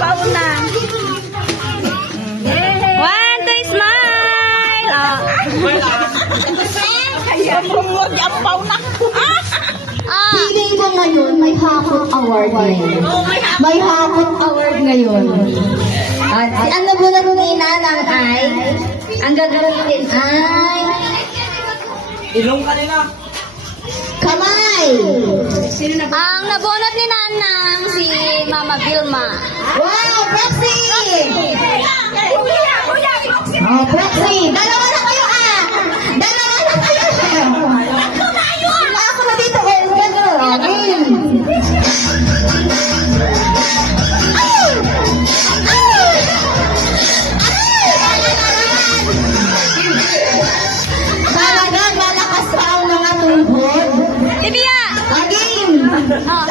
pauna. One, two, smile! Feeling ko ngayon, may Hakot Award ngayon. May Hakot Award ngayon. At ang nabunod ni Nanang ay, ang gagamitin ay, Ilong ka nila. kamay! Ang nabunot ni Nanang si Mama Vilma. Wow, Proxy! Oh, Proxy! Dalawa na kayo ah! Dalawa na kayo! Wala ako na dito eh! Gagawin! Talagang malakas pa ang mga tuhod. Tibia! Again! Oh.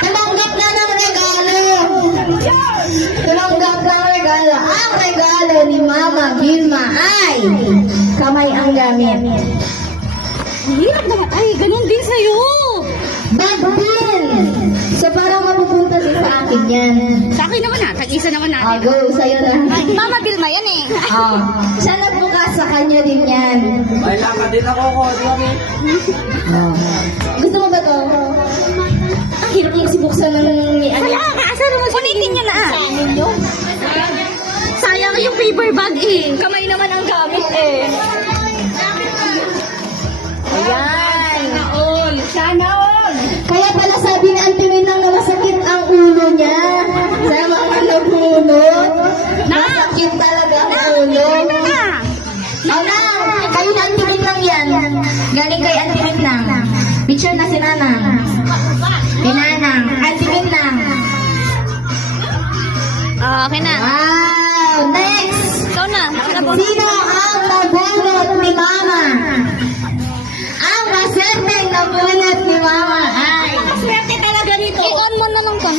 Tumanggap na ng regalo! Tumanggap ng regalo. Ang regalo ni Mama Vilma ay kamay ang gamit. Ang hirap naman. Ay, ganun din sa'yo. Bag din! So parang mapupunta din sa akin yan. Sa akin naman ha. Tag-isa naman Ah, natin. go, sa'yo na. Ay, Mama Vilma yan eh. Sana bukas sa kanya din yan. May lakad din ako ko. Di kami. Gusto mo ba to? Ang hirap mo kasi buksan ng ano. Wala ka. Asara mo. Unitin nyo na ah. Sayang yung paper bag eh. Kamay naman ang gamit eh. Ayan. Sana all. Kaya pala sabi ni Auntie Minang na masakit ang ulo niya. Sa mga nabunot. Masakit talaga ang ulo. Oh, Nang! Kayo na Auntie Minang yan. Galing kay Auntie Minang. Picture na si Nanang. Si Nanang. Auntie Minang. Okay na. Wow! Next! Ikaw na. Sino ang nabunot ni Mama? Ang maswerteng nabunot ni Mama ay... Swerte talaga nito. I-on mo na lang to.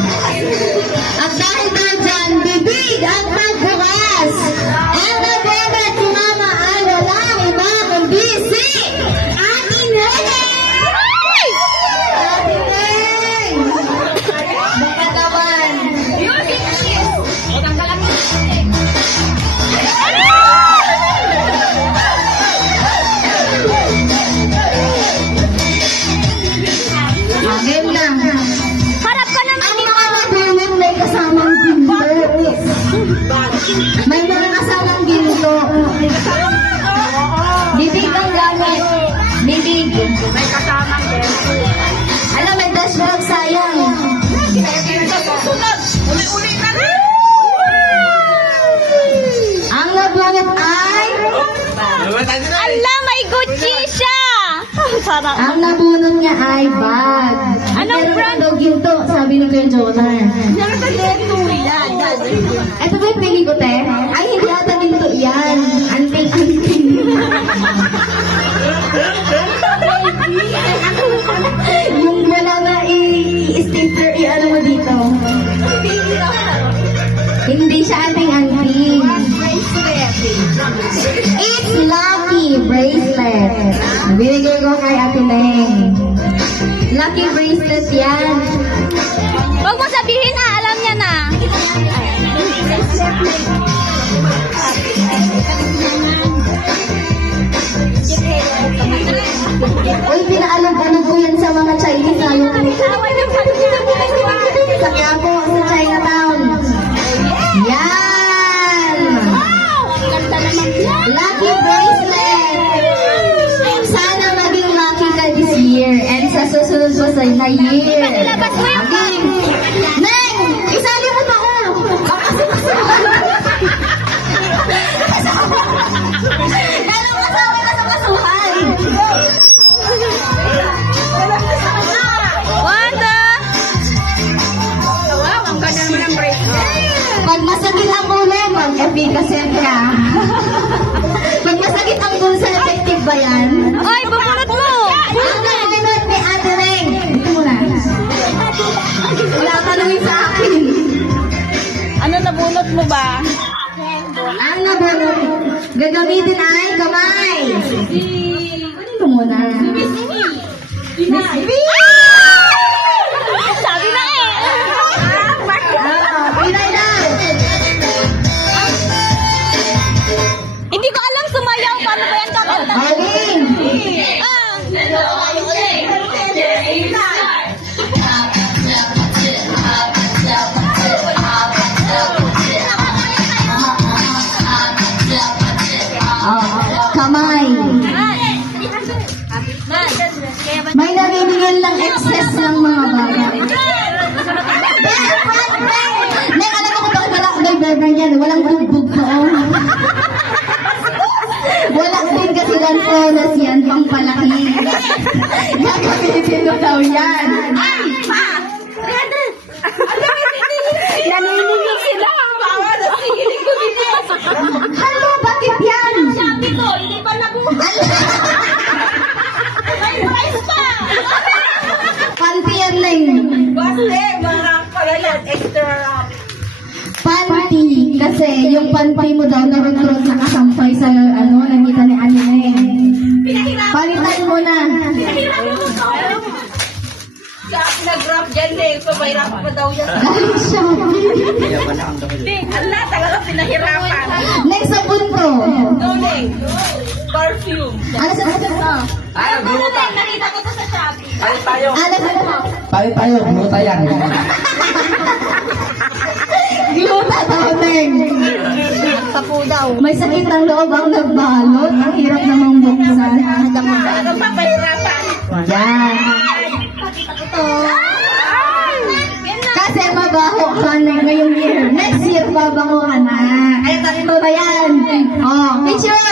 At dahil dyan, bibig ang pagbukas. Ang nabunot ni Mama ay walang iba kundi si Ate Neng! Ate Neng! Baka naman. Game lang. Harap ka naman Ang dito. mga nabunot may kasamang ginto. May mga kasamang ginto. Bibig ang gamit. Bibig. May kasamang din. Alam, may dashboard sayang. Uli-uli na rin. Ang nabunot ay... Ala, may Gucci siya. Sarap. Ang nabunot niya ay bag. At Anong meron brand? daw ginto, sabi ni Kuya Jonar. Ito ba yung pili ko, te? Ay, hindi ata ginto yan. Anting-anting. Yung wala na i-stapler, i-ano mo dito. Hindi siya anting-anting. It's Lucky Bracelet. Binigay ko kay Ate Neng. Lucky Bracelet yan. Huwag mo sabihin na, alam niya na. Uy, pinaalam-alam ko yan sa mga Chinese. Sa Quiapo, sa Chinatown. Yan! Lucky Bracelet! Sana maging lucky ka this year and sa susunod pa sa na year. Ilabas mo yung Again. Neng! Isali mo pa ako! Dalawang kasama na sa kasuhan! Wanda! Wow, ang ganda naman ang bracelet. Pag masakit ang ulo, mag-efficacy ka. Pag masakit ang bulsa, effective ba yan? Oy, bubunot mo! Ang nabunot ni Ate Neng. Dito muna. Wala ka namin sa akin. Ano nabunot mo ba? Ang nabunot, gagamitin ay kamay. Ano muna? Miss B! Yun lang excess ng mga bata. Neng, alam mo kung bakit wala may burger yan? Walang tubog ko. Walang din kasi lantonas yan, pang palaki. Gagamitin mo daw yan. Naninig sila. Bawa na sigilig ko din eh. Hello, bakit yan? Sabi ko, hindi pa nabuhay. May price pa. Panty yan, Neng. Basta, mga pala yan, extra. Panty. Kasi yung panty mo daw naroon sa kasampay sa ano, nakita ni Anine. Palitan mo na. Nag-rap dyan eh. So, may rap pa daw yan. Galing siya. Kaya wala ang damit. Hindi, ala, talaga pinahirapan. Next sa punto. Doling. Perfume. Ano sa punto? Ay, gluta. Nakita ko to sa Shopee. Palit tayo. Ano sa punto? Palit tayo, gluta yan. Gluta daw, Neng. Sapo daw. May sakit ang loob ang nagbalot. Ang hirap namang buksan. Talagang papahirapan. Yan. Kasi mabaho ka na ngayong year. Next year, babango ka na. Ay, ito ba yan? Oh, picture!